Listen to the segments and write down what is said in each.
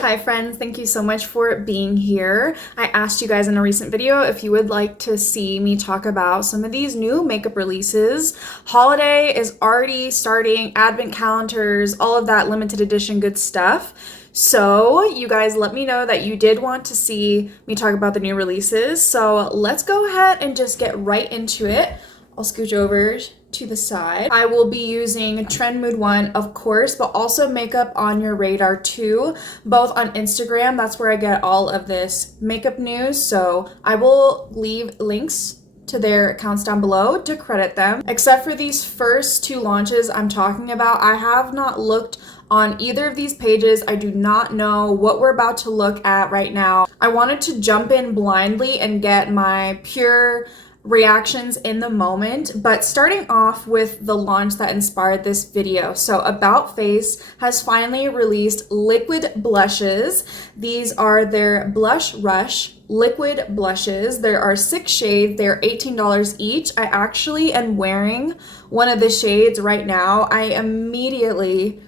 Hi friends, thank you so much for being here. I asked you guys in a recent video if you would like to see me talk about some of these new makeup releases. Holiday is already starting, advent calendars, all of that limited edition good stuff. So you guys let me know that you did want to see me talk about the new releases. So let's go ahead and just get right into it. I'll scooch over to the side. I will be using Trend Mood 1, of course, but also Makeup on Your Radar 2, both on Instagram. That's where I get all of this makeup news. So I will leave links to their accounts down below to credit them. Except for these first two launches I'm talking about, I have not looked on either of these pages. I do not know what we're about to look at right now. I wanted to jump in blindly and get my pure reactions in the moment, but starting off with the launch that inspired this video. So About Face has finally released liquid blushes. These are their Blush Rush liquid blushes. There are 6 shades. They're $18 each. I actually am wearing one of the shades right now. I immediately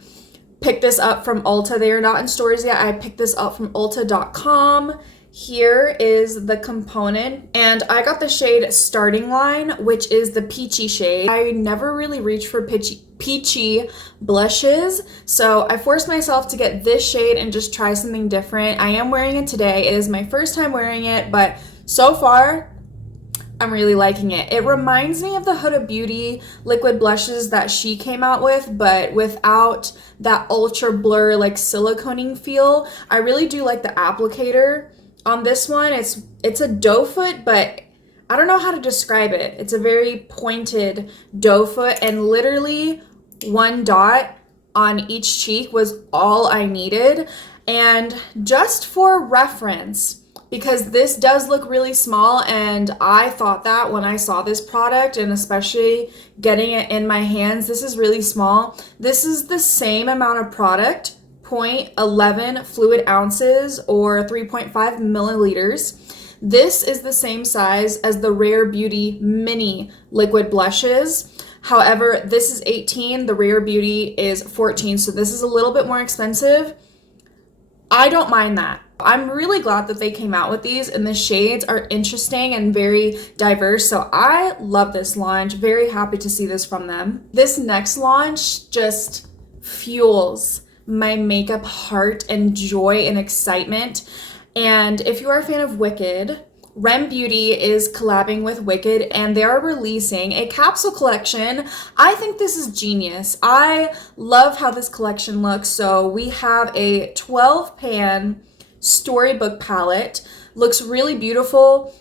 picked this up from Ulta. They are not in stores yet. I picked this up from Ulta.com. Here is the component, and I got the shade Starting Line, which is the peachy shade. I never really reached for peachy blushes, so I forced myself to get this shade and just try something different. I am wearing it today. It is my first time wearing it, but so far, I'm really liking it. It reminds me of the Huda Beauty liquid blushes that she came out with, but without that ultra blur, like siliconing feel. I really do like the applicator. On this one, it's a doe foot, but I don't know how to describe it. It's a very pointed doe foot, and literally one dot on each cheek was all I needed. And just for reference, because this does look really small, and I thought that when I saw this product, and especially getting it in my hands, this is really small. This is the same amount of product, 0.11 fluid ounces or 3.5 milliliters. This is the same size as the Rare Beauty mini liquid blushes. However, this is 18, the Rare Beauty is 14, so this is a little bit more expensive. I don't mind that. I'm really glad that they came out with these, and the shades are interesting and very diverse, so I love this launch. Very happy to see this from them. This next launch just fuels my makeup heart and joy and excitement. And if you are a fan of Wicked, Rem Beauty is collabing with Wicked, and they are releasing a capsule collection. I think this is genius. I love how this collection looks. So we have a 12-pan storybook palette. Looks really beautiful.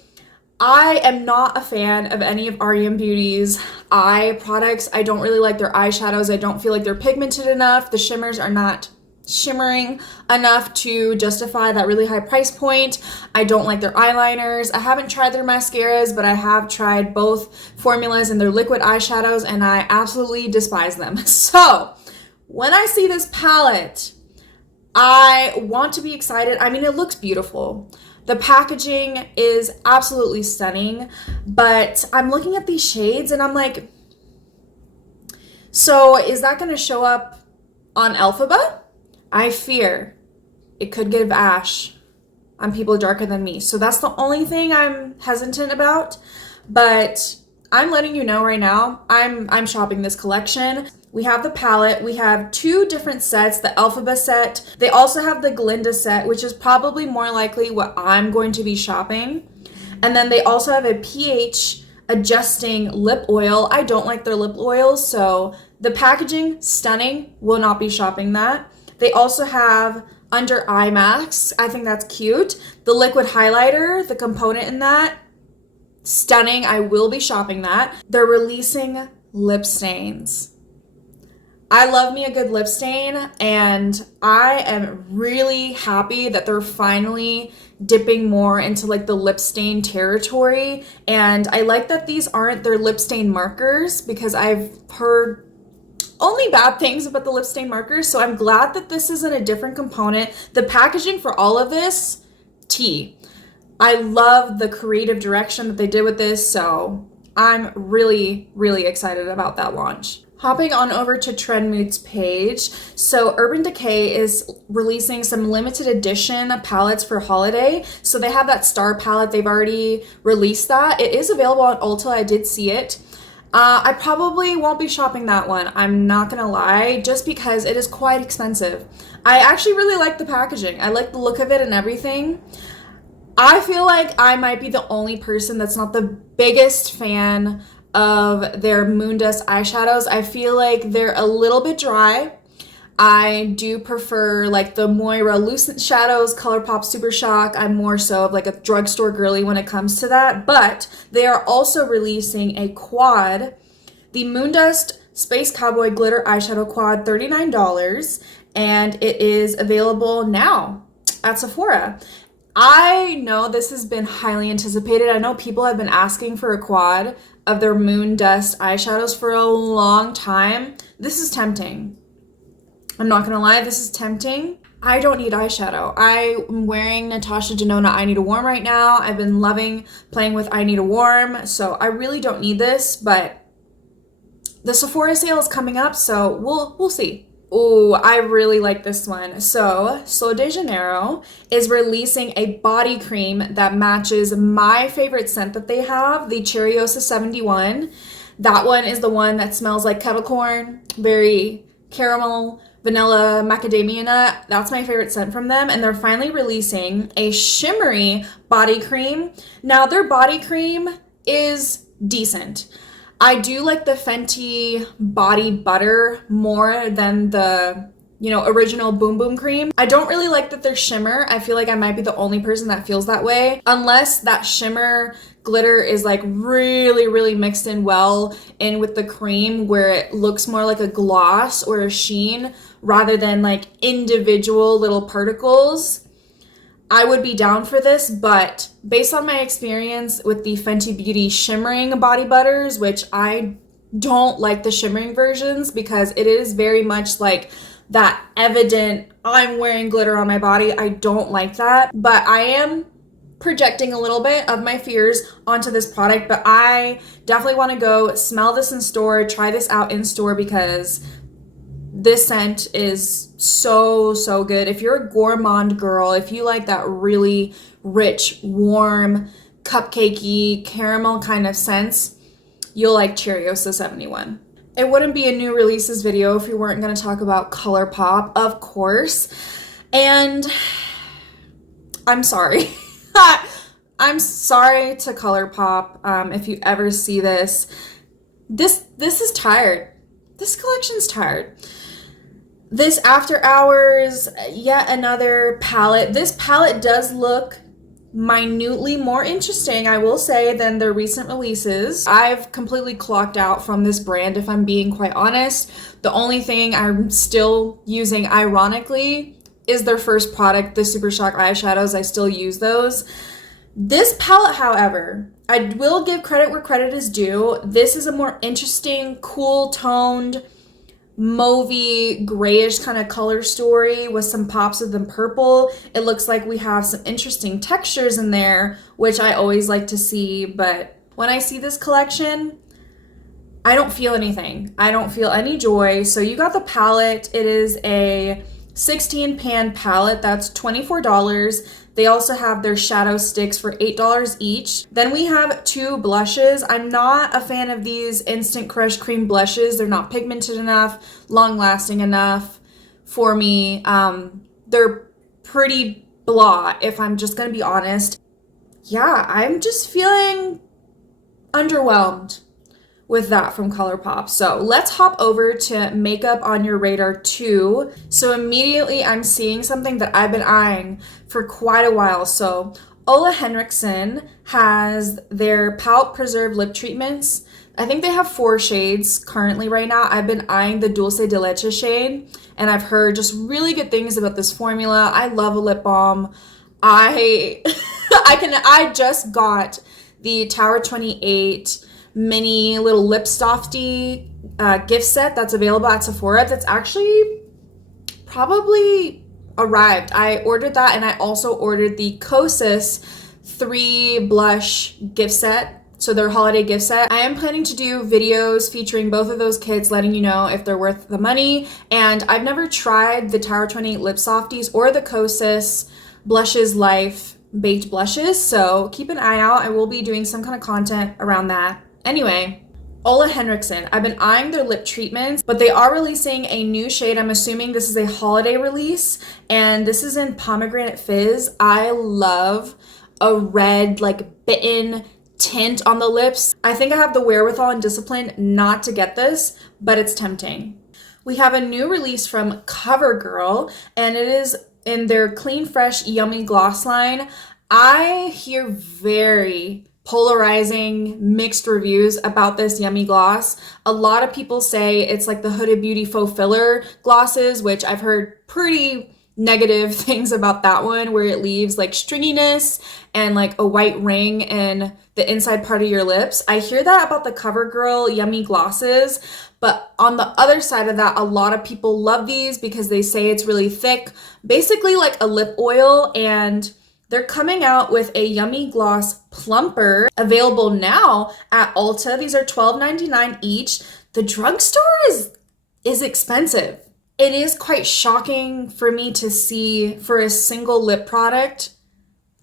I am not a fan of any of REM Beauty's eye products. I don't really like their eyeshadows. I don't feel like they're pigmented enough. The shimmers are not shimmering enough to justify that really high price point. I don't like their eyeliners. I haven't tried their mascaras, but I have tried both formulas and their liquid eyeshadows, and I absolutely despise them. So when I see this palette, I want to be excited. I mean, it looks beautiful. The packaging is absolutely stunning, but I'm looking at these shades and I'm like, so is that going to show up on Elphaba? I fear it could give ash on people darker than me. So that's the only thing I'm hesitant about, but I'm letting you know right now, I'm shopping this collection. We have the palette, we have 2 different sets, the Elphaba set. They also have the Glinda set, which is probably more likely what I'm going to be shopping. And then they also have a pH adjusting lip oil. I don't like their lip oils, so the packaging, stunning, will not be shopping that. They also have under eye masks. I think that's cute. The liquid highlighter, the component in that, stunning. I will be shopping that. They're releasing lip stains. I love me a good lip stain, and I am really happy that they're finally dipping more into like the lip stain territory. And I like that these aren't their lip stain markers, because I've heard only bad things about the lip stain markers. So I'm glad that this isn't a different component. The packaging for all of this, tea. I love the creative direction that they did with this, so I'm really, really excited about that launch. Hopping on over to Trend Moods page. So Urban Decay is releasing some limited edition palettes for holiday. So they have that star palette. They've already released that. It is available on Ulta. I did see it. I probably won't be shopping that one. I'm not gonna lie, just because it is quite expensive. I actually really like the packaging. I like the look of it and everything. I feel like I might be the only person that's not the biggest fan of their Moon Dust eyeshadows. I feel like they're a little bit dry. I do prefer like the Moira Lucent shadows, ColourPop Super Shock. I'm more so of like a drugstore girly when it comes to that. But they are also releasing a quad, the Moon Dust Space Cowboy Glitter Eyeshadow Quad, $39. And it is available now at Sephora. I know this has been highly anticipated. I know people have been asking for a quad of their Moon Dust eyeshadows for a long time. This is tempting. I'm not gonna lie, this is tempting. I don't need eyeshadow. I'm wearing Natasha Denona I Need a Warm right now. I've been loving playing with I Need a Warm, so I really don't need this, but the Sephora sale is coming up, so we'll see. Oh, I really like this one. So, Sol de Janeiro is releasing a body cream that matches my favorite scent that they have, the Cherryosa 71. That one is the one that smells like kettle corn, very caramel, vanilla, macadamia nut. That's my favorite scent from them. And they're finally releasing a shimmery body cream. Now, their body cream is decent. I do like the Fenty body butter more than the, original Boom Boom cream. I don't really like that they're shimmer. I feel like I might be the only person that feels that way. Unless that shimmer glitter is like really, really mixed in well in with the cream where it looks more like a gloss or a sheen rather than like individual little particles. I would be down for this, but based on my experience with the Fenty Beauty shimmering body butters, which I don't like the shimmering versions because it is very much like that evident, I'm wearing glitter on my body. I don't like that, but I am projecting a little bit of my fears onto this product, but I definitely want to go smell this in store, try this out in store because this scent is so good. If you're a gourmand girl, if you like that really rich, warm, cupcakey, caramel kind of scents, you'll like Cherryosa 71. It wouldn't be a new releases video if we weren't going to talk about ColourPop, of course. And I'm sorry. I'm sorry to ColourPop if you ever see this. This is tired. This collection's tired. This After Hours, yet another palette. This palette does look minutely more interesting, I will say, than their recent releases. I've completely clocked out from this brand, if I'm being quite honest. The only thing I'm still using, ironically, is their first product, the Super Shock eyeshadows. I still use those. This palette, however, I will give credit where credit is due. This is a more interesting, cool toned, mauvey, grayish kind of color story with some pops of the purple. It looks like we have some interesting textures in there, which I always like to see. But when I see this collection, I don't feel anything. I don't feel any joy. So you got the palette. It is a 16 pan palette. That's $24. They also have their shadow sticks for $8 each. Then we have two blushes. I'm not a fan of these Instant Crush cream blushes. They're not pigmented enough, long lasting enough for me. They're pretty blah, if I'm just gonna be honest. Yeah, I'm just feeling underwhelmed with that from ColourPop. So let's hop over to Makeup on Your Radar 2. So immediately I'm seeing something that I've been eyeing for quite a while. So Ola Henriksen has their Pout Preserve lip treatments. I think they have 4 shades currently right now. I've been eyeing the Dulce de Leche shade and I've heard just really good things about this formula. I love a lip balm. I just got the Tower 28 mini little lip softy gift set that's available at Sephora. That's actually probably arrived. I ordered that, and I also ordered the Kosas 3 blush gift set So their holiday gift set. I am planning to do videos featuring both of those kits, letting you know if they're worth the money. And I've never tried the Tower 28 Lip Softies or the Kosas Blushes Life Baked Blushes, so keep an eye out. I will be doing some kind of content around that. Anyway, Ole Henriksen. I've been eyeing their lip treatments, but they are releasing a new shade. I'm assuming this is a holiday release, and this is in Pomegranate Fizz. I love a red, like, bitten tint on the lips. I think I have the wherewithal and discipline not to get this, but it's tempting. We have a new release from Covergirl, and it is in their Clean Fresh Yummy Gloss line. I hear very polarizing mixed reviews about this yummy gloss. A lot of people say it's like the Huda Beauty faux filler glosses, which I've heard pretty negative things about that one, where it leaves like stringiness and like a white ring in the inside part of your lips. I hear that about the Covergirl yummy glosses, but on the other side of that, a lot of people love these because they say it's really thick, basically like a lip oil, and they're coming out with a yummy gloss plumper available now at Ulta. These are $12.99 each. The drugstore is expensive. It is quite shocking for me to see for a single lip product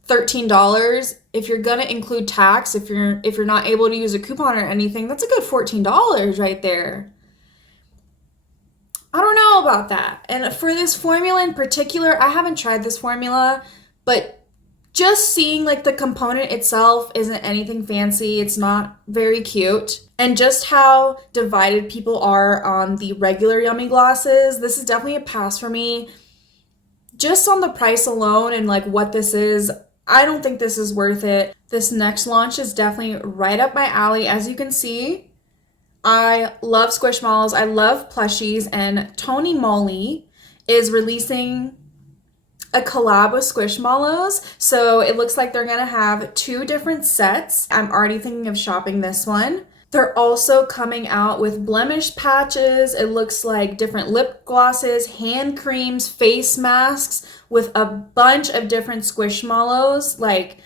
$13. If you're gonna include tax, if you're not able to use a coupon or anything, that's a good $14 right there. I don't know about that. And for this formula in particular, I haven't tried this formula, but just seeing like the component itself isn't anything fancy. It's not very cute. And just how divided people are on the regular yummy glosses, this is definitely a pass for me. Just on the price alone and like what this is, I don't think this is worth it. This next launch is definitely right up my alley. As you can see, I love Squishmallows. I love plushies, and Tony Moly is releasing a collab with Squishmallows. So it looks like they're gonna have 2 different sets. I'm already thinking of shopping this one. They're also coming out with blemish patches. It looks like different lip glosses, hand creams, face masks with a bunch of different Squishmallows. Like,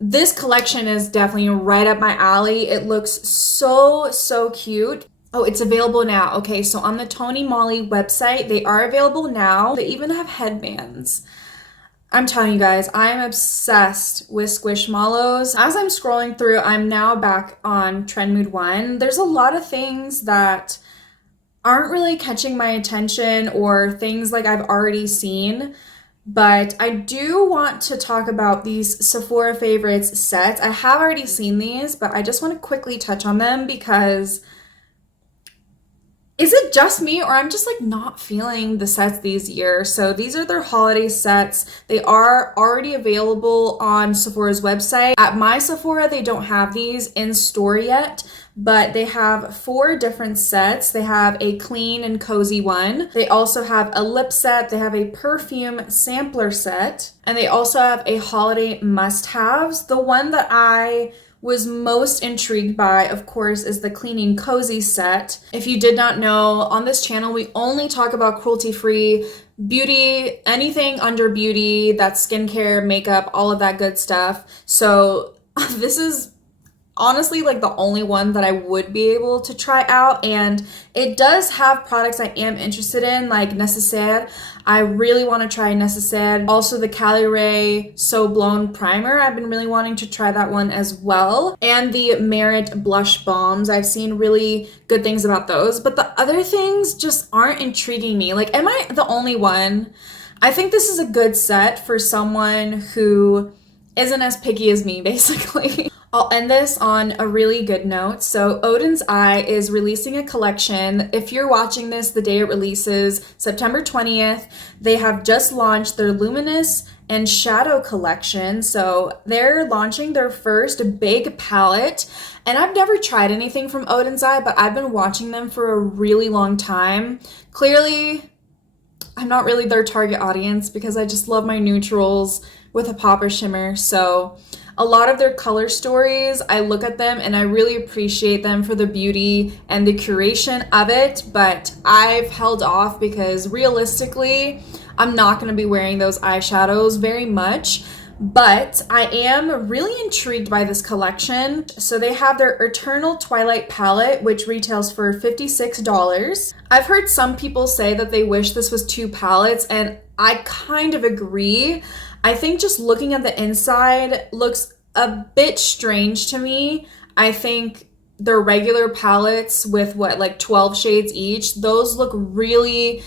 this collection is definitely right up my alley. It looks so cute. Oh, it's available now. Okay, so on the Tony Moly website, they are available now. They even have headbands. I'm telling you guys, I'm obsessed with Squishmallows. As I'm scrolling through, I'm now back on Trend Mood 1. There's a lot of things that aren't really catching my attention or things like I've already seen. But I do want to talk about these Sephora Favorites sets. I have already seen these, but I just want to quickly touch on them because is it just me, or I'm just like not feeling the sets these years? So these are their holiday sets. They are already available on Sephora's website. At my Sephora, they don't have these in store yet, but they have 4 different sets. They have a clean and cozy one. They also have a lip set. They have a perfume sampler set, and they also have a holiday must-haves. The one that I was most intrigued by, of course, is the Cleaning Cozy set. If you did not know, on this channel, we only talk about cruelty-free beauty, anything under beauty, that's skincare, makeup, all of that good stuff. So this is honestly like the only one that I would be able to try out, and it does have products I am interested in, like Necessaire. I really want to try Necessaire. Also the Cali Ray So Blown Primer, I've been really wanting to try that one as well. And the Merit Blush Balms, I've seen really good things about those, but the other things just aren't intriguing me. Like, am I the only one? I think this is a good set for someone who isn't as picky as me, basically. I'll end this on a really good note. So Odin's Eye is releasing a collection. If you're watching this the day it releases, September 20th, they have just launched their Luminous and Shadow collection. So they're launching their first big palette. And I've never tried anything from Odin's Eye, but I've been watching them for a really long time. Clearly, I'm not really their target audience because I just love my neutrals with a pop or shimmer. So a lot of their color stories, I look at them and I really appreciate them for the beauty and the curation of it, but I've held off because realistically, I'm not going to be wearing those eyeshadows very much. But I am really intrigued by this collection. So they have their Eternal Twilight palette, which retails for $56. I've heard some people say that they wish this was 2 palettes, and I kind of agree. I think just looking at the inside looks a bit strange to me. I think their regular palettes with like 12 shades each, those look really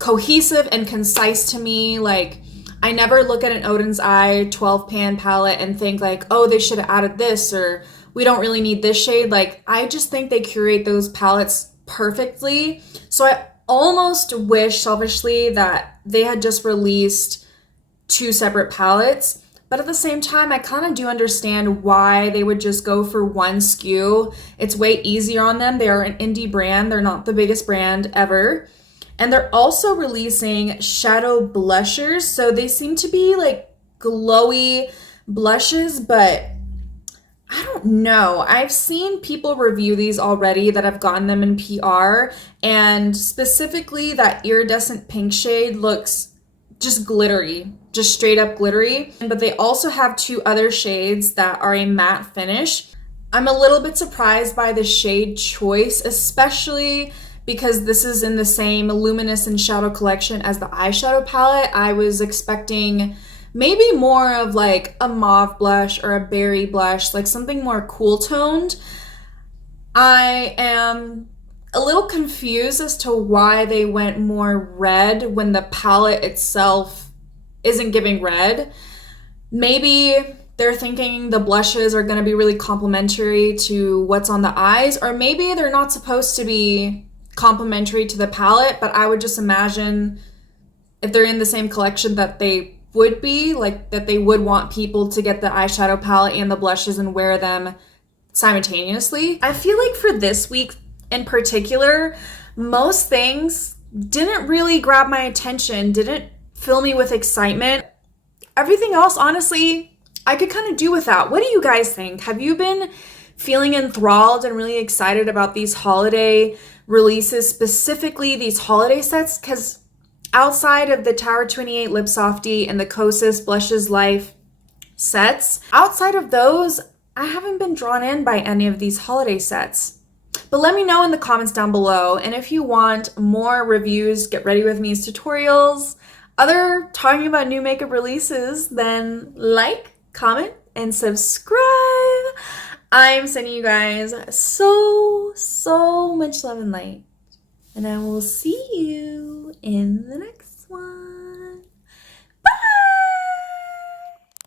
cohesive and concise to me. Like, I never look at an Odin's Eye 12 pan palette and think like, oh, they should have added this, or we don't really need this shade. Like, I just think they curate those palettes perfectly. So I almost wish selfishly that they had just released 2 separate palettes. But at the same time, I kind of do understand why they would just go for 1 SKU. It's way easier on them. They are an indie brand. They're not the biggest brand ever. And they're also releasing shadow blushers. So they seem to be like glowy blushes, but I don't know. I've seen people review these already that have gotten them in PR. And specifically that iridescent pink shade looks just glittery, just straight up glittery. But they also have 2 other shades that are a matte finish. I'm a little bit surprised by the shade choice, especially because this is in the same luminous and shadow collection as the eyeshadow palette. I was expecting maybe more of like a mauve blush or a berry blush, like something more cool toned. I am a little confused as to why they went more red when the palette itself isn't giving red. Maybe they're thinking the blushes are going to be really complementary to what's on the eyes, or maybe they're not supposed to be complementary to the palette, but I would just imagine if they're in the same collection that they would be, like that they would want people to get the eyeshadow palette and the blushes and wear them simultaneously. I feel like for this week in particular, most things didn't really grab my attention, didn't fill me with excitement. Everything else, honestly, I could kind of do without. What do you guys think? Have you been feeling enthralled and really excited about these holiday releases, specifically these holiday sets? Because outside of the Tower 28 Lip Softy and the Kosas Blushes Life sets, outside of those, I haven't been drawn in by any of these holiday sets. But let me know in the comments down below. And if you want more reviews, Get Ready With Me's tutorials, other talking about new makeup releases, then like, comment, and subscribe. I'm sending you guys so much love and light. And I will see you in the next one.